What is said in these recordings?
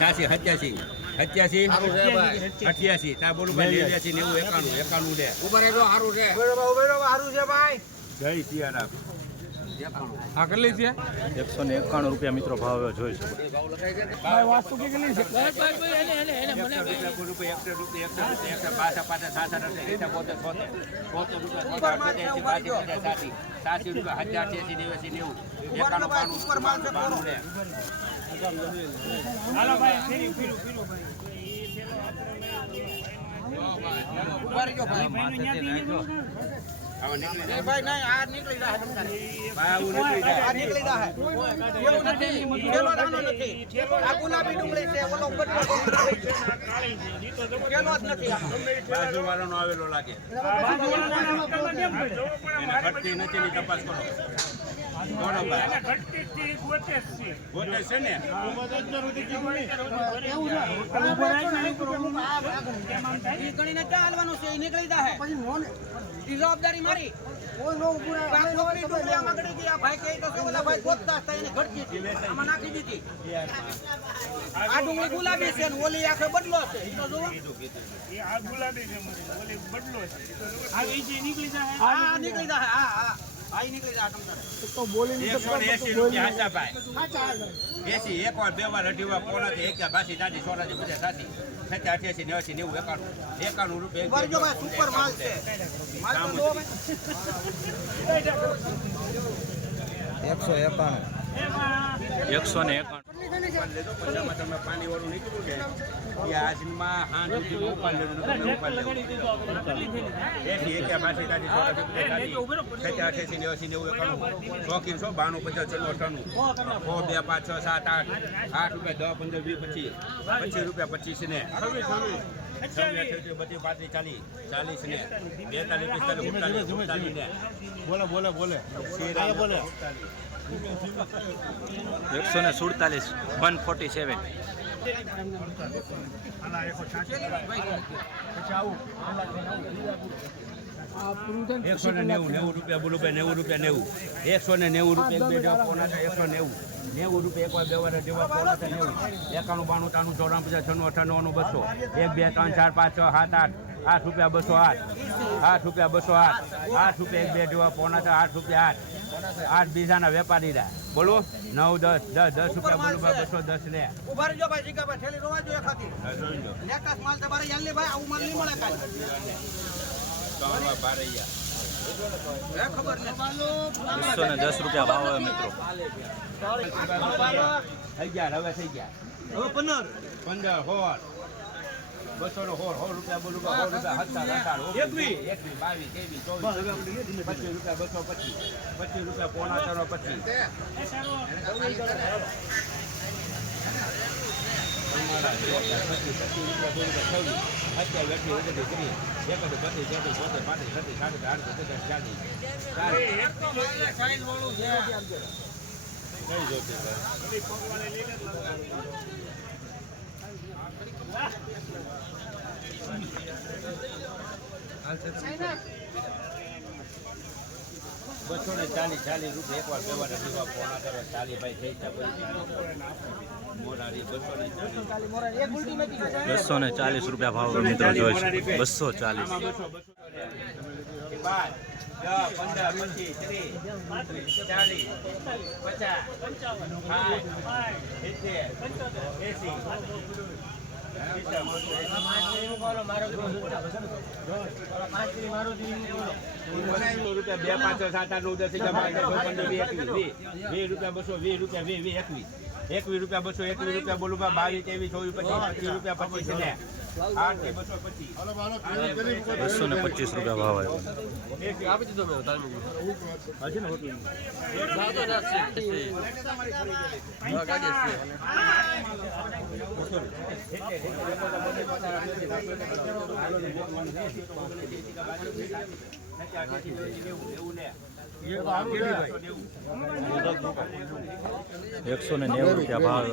છ્યાસી સત્યાસી સત્યાસી સારું છે ભાઈ. અઠ્યાસી. તા બોલું ભાઈ નેવ્યાસી નેવું એકાણું એકાણું દે ઊભા રહેજો સારું છે. ભાઈ. જય સિયારામ હા કેટલી છે? એકસો ને એકાણું રૂપિયા મિત્રો ભાવ જોઈ શકો. વાસ્તુ કેટલી છે સાસા રૂપિયા હજાર અઠ્યાસી નેવ્યાસી નેવું એકાણું બાણું બાણું બાણું હાલો ભાઈ. ફેરી ફેરું ફેરું ભાઈ હવે નીકળી જાય ભાઈ નહીં આ નીકળી જાય તમારે. ભાઈ આવું નીકળી જાય આ નીકળી જાય એવું નથી પેલો દાણો નથી આ ગુલાબી ડુંગળી છે ઓલો બટલો પેલો જ નથી આમાં. બાજુવાળાનો આવેલો લાગે એને ઘટતી નથી તપાસ કરો છે છે નીકળી જાય જવાબદારી મારી આ ડુંગળી ડુંગળી આમાં આ ભાઈ કહે તો કે ઓલા ભાઈ ગોતતા હતા એને ઘટતી હતી. આમાં નાખી દીધી આ ગુલાબી છે ને ઓલી આખે બદલો છે. ઈ તો હા નીકળી જાય. હા હા. એકસો ને એસી રૂપિયા હાચા ભાઈ. એક વાર બે વાર અઢી વાર એક બાસી દાદી સોળાથી પચાસ સાથી. સત્યા અઠ્યાસી નેવાસી નેવું એકાણું. એકાણું રૂપિયા સુપર માલ છે. માલ તો જુઓ ભાઈ. એકસો એકાણું. એકસો ને એકાણું. પંજાબમાં તમે પાણી વાળું નીકળ્યું કે એ આજમાં હાંડ ઉપાડ તમે ઉપાડ લેવું એસી એક્યા બાસી સત્યા અઠ્યાસી નેવાસી નેવું એકાણું ચોકીન સો બાણું પચાસ ચલો અઠાણું. સો બે પાંચ છ સાત આઠ આઠ રૂપિયા દસ પંદર વીસ પચીસ પચીસ રૂપિયા પચીસ ને. બધી પાંત્રીસ ચાલીસ ચાલીસ ને. બેતાલીસ પિસ્તાલીસ બોલે બોલે બોલે. બોલે. એકસો ને સુડતાલીસ વન ફોર્ટી સેવન એકસો ને નેવું નેવું રૂપિયા બોલું ભાઈ, નેવું રૂપિયા નેવું. એકસો ને નેવું રૂપિયા બે જેવા થાય એકસો નેવું. નેવું રૂપિયા એક વાર બે જેવા પોણા થાય નેવું. એકાણું, બાણું, ત્રાણું, ચોરાણું, પચાસ, છન્નું, અઠાણું બસો. એક, બે, ત્રણ, ચાર, પાંચ, છ, સાત, આઠ. આઠ રૂપિયા બસો આઠ. આઠ રૂપિયા બસો આઠ. આઠ રૂપિયા એક બે જોવા પોણા તો આઠ રૂપિયા આઠ. આઠ બીજાના વેપારી રહ્યા. બોલો. નવ દસ દસ દસ રૂપિયા બોલું ભાઈ બસો દસ ને. ઊભા રહેજો ભાઈ જીગાભાઈ થેલી રોવા જોઈએ ખાતી. હા, જોઈ લો. લેકાસ માલ તમારે યાલી ભાઈ આવું માલ નહીં મળે ને દસ રૂપિયા ભાવ હોય મિત્રો. થઈ ગયા હવે થઈ ગયા. હવે પંદર. પંદર સોળ બસો નો સોળ સોળ રૂપિયા બોલું સો રૂપિયા સત્તર અઢાર એકવીસ એકવીસ બાવીસ ત્રેવીસ ચોવીસ પચીસ રૂપિયા બસો પચીસ. પચીસ રૂપિયા પોણા ચારો પચીસ. અમારા બે હજાર પચીસ પચીસ રૂપિયા બોલું તો છવ્વીસ અત્યારે અઠી ઓગણત્રીસ ત્રીસ એકત્રીસ બત્રીસ તેત્રીસ ચોત્રીસ પાંત્રીસ છત્રીસ સાડત્રીસ આડત્રીસ પચાસ ચાલીસ કઈ જોતી ભાઈ બસો ને ચાલીસ ચાલીસ રૂપિયા એક વાર વ્યવહાર દીવા પોણા કરો ચાલીસ ભાઈ થઈ જાય બસો ને ચાલીસ રૂપિયા ભાવ મિત્રો જોઈ છે બસો ચાલીસ પચીસ સિત્તેર એસી બે પાંચ સાત આઠ નવ દસ વીસ રૂપિયા બસો વીસ રૂપિયા વીસ વીસ એકવીસ એકવીસ રૂપિયા બસો એકવીસ રૂપિયા બોલું બાવીસ, ત્રેવીસ, ચોવીસ, પચીસ રૂપિયા પચીસ બસો ને પચીસ રૂપિયા ભાવ હોય એકસો ને નેવું રૂપિયા ભાવ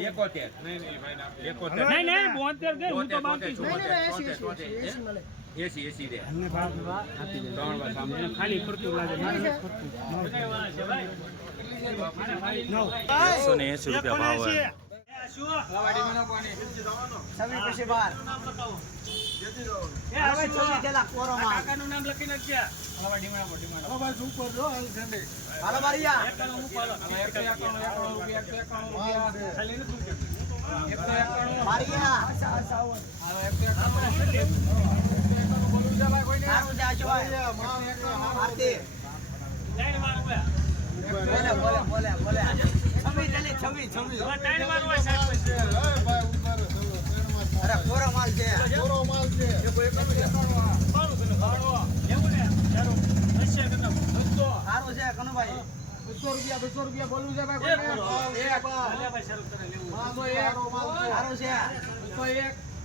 એકોતેર. નહીં નહીં બોતેર ગઈ હું તો બાકી એસી એસી દે ત્રણ વાર સામે ખાલી ફરતું લાગે મારે ફરતું. એકસો ને એસી રૂપિયા ભાવ હોય. નાખજે હાલો બારીયા બારીયા સારું છે ભાઈ એક છવ્વીસ અરે કોરો માલ છે સારું છે કનુભાઈ સારું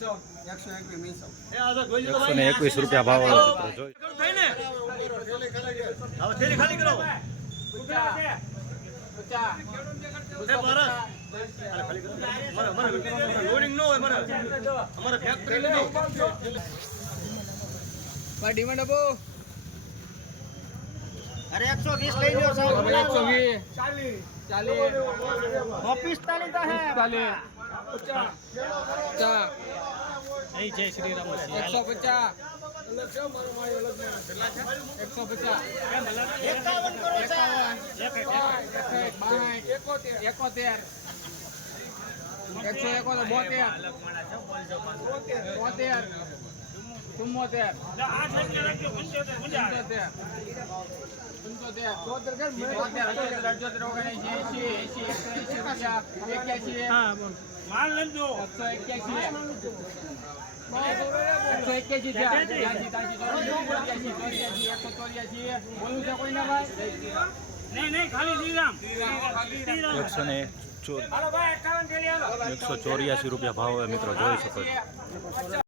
એકસો ને એકવીસ રૂપિયા ભાવ જોઈ. અરે એકસો વીસ લઈ લ્યો સાહેબ એકસો વીસ. ચાલીસ. પિસ્તાલીસ હે જય શ્રી રામ એકસો પચાસ એકસો પચાસ. એકોતેર. એકોતેર એકસો એકોતેર બોતેર. બોતેર. ચુમ્મોતેર. પંચોતેર. પંચોતેર. ચોતેર અઠ્યોતેર અઠ્યોતેર ઓગણએંસી એંસી એંસી એકસો એંસી એક્યાસી એકસો એક્યાસી. એકસો એક્યાસી એકસો ચોર્યાસી બોલું છે કોઈ ના ભાઈ એકસો ને એકસો ચોર્યાસી રૂપિયા ભાવ મિત્રો જોઈ શકો